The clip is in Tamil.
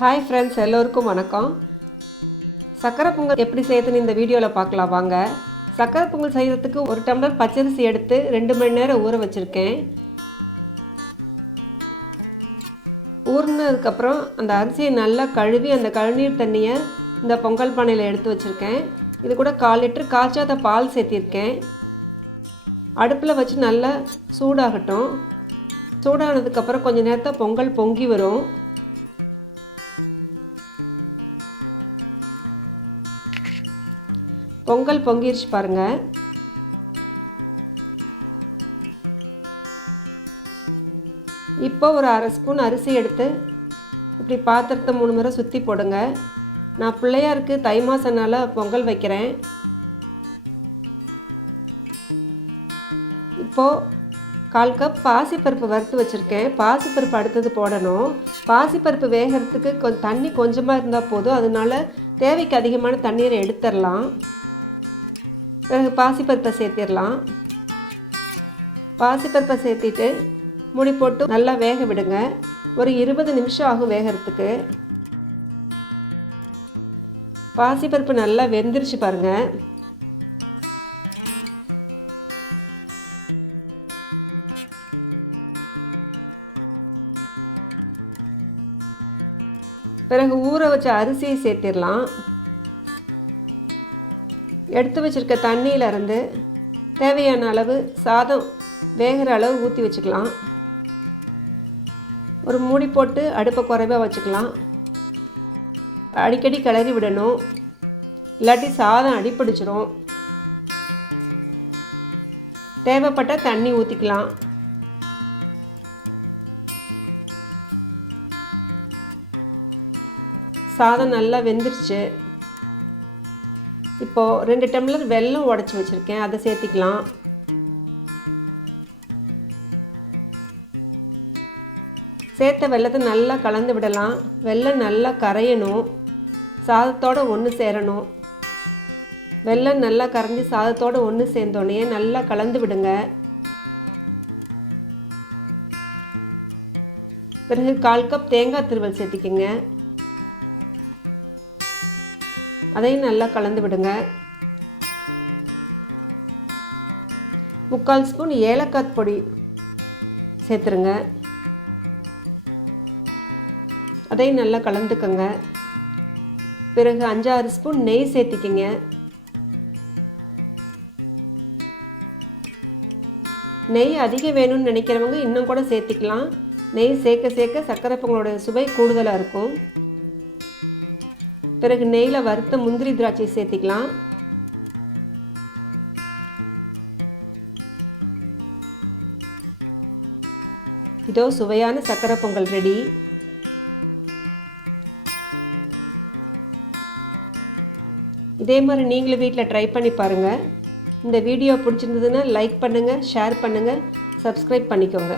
ஹாய் ஃப்ரெண்ட்ஸ், எல்லோருக்கும் வணக்கம். சக்கரை பொங்கல் எப்படி செய்யறதுன்னு இந்த வீடியோவில் பார்க்கலாம் வாங்க. சக்கரை பொங்கல் செய்கிறதுக்கு 1 டம்ளர் பச்சரிசி எடுத்து 2 மணி நேரம் ஊற வச்சுருக்கேன். ஊறினதுக்கப்புறம் அந்த அரிசியை நல்லா கழுவி அந்த கழுநீர் தண்ணியை இந்த பொங்கல் பானையில் எடுத்து வச்சுருக்கேன். இது கூட 1/4 லிட்டர் காய்ச்சாத பால் சேர்த்திருக்கேன். அடுப்பில் வச்சு நல்லா சூடாகட்டும். சூடானதுக்கப்புறம் கொஞ்சம் நேரத்தில் பொங்கல் பொங்கி வரும். பொங்கல் பொங்கிருச்சு பாருங்க. இப்போ ஒரு 1/2 ஸ்பூன் அரிசி எடுத்து இப்படி பாத்திரத்தை 3 முறை சுற்றி போடுங்க. நான் பிள்ளையாருக்கு தை மாசனால பொங்கல் வைக்கிறேன். இப்போது 1/4 கப் பாசிப்பருப்பு வறுத்து வச்சுருக்கேன். பாசிப்பருப்பு அடுத்தது போடணும். பாசிப்பருப்பு வேகிறதுக்கு தண்ணி கொஞ்சமாக இருந்தால் போதும். அதனால தேவைக்கு அதிகமான தண்ணீரை எடுத்துடலாம். பிறகு பாசிப்பருப்பை சேர்த்திடலாம். பாசிப்பருப்பை சேர்த்திட்டு மூடி போட்டு நல்லா வேக விடுங்க. ஒரு 20 நிமிஷம் ஆகும் வேகிறதுக்கு. பாசிப்பருப்பு நல்லா வெந்துருச்சு பாருங்க. பிறகு ஊற வச்ச அரிசியை சேர்த்திடலாம். எடுத்து வச்சுருக்க தண்ணியிலேருந்து தேவையான அளவு சாதம் வேகிற அளவு ஊற்றி வச்சுக்கலாம். ஒரு மூடி போட்டு அடுப்பை குறைவாக வச்சுக்கலாம். அடிக்கடி கிளறி விடணும், இல்லாட்டி சாதம் அடிப்பிடிச்சிரும். தேவைப்பட்ட தண்ணி ஊற்றிக்கலாம். சாதம் நல்லா வெந்துருச்சு. இப்போது 2 டம்ளர் வெல்லம் உடச்சி வச்சுருக்கேன், அதை சேர்த்திக்கலாம். சேர்த்த வெல்லத்தை நல்லா கலந்து விடலாம். வெல்லம் நல்லா கரையணும், சாதத்தோடு ஒன்று சேரணும். வெல்லம் நல்லா கரைஞ்சி சாதத்தோடு ஒன்று சேர்ந்தோடனே நல்லா கலந்து விடுங்க. பிறகு 1/4 கப் தேங்காய் துருவல் சேர்த்திக்கங்க. அதையும் நல்லா கலந்து விடுங்க. 3/4 ஸ்பூன் ஏலக்காய் பொடி சேர்த்துருங்க. அதையும் நல்லா கலந்துக்கங்க. பிறகு 5-6 ஸ்பூன் நெய் சேர்த்திக்கிங்க. நெய் அதிகம் வேணும்னு நினைக்கிறவங்க இன்னும் கூட சேர்த்திக்கலாம். நெய் சேர்க்க சேர்க்க சக்கரை பொங்கலோட சுவை கூடுதலாக இருக்கும். பிறகு நெய்யில் வறுத்த முந்திரி திராட்சை சேர்த்திக்கலாம். இதோ சுவையான சக்கரை பொங்கல் ரெடி. இதே மாதிரி நீங்களும் வீட்டில் ட்ரை பண்ணி பாருங்கள். இந்த வீடியோ பிடிச்சிருந்ததுன்னா லைக் பண்ணுங்கள், ஷேர் பண்ணுங்கள், சப்ஸ்கிரைப் பண்ணிக்கோங்க.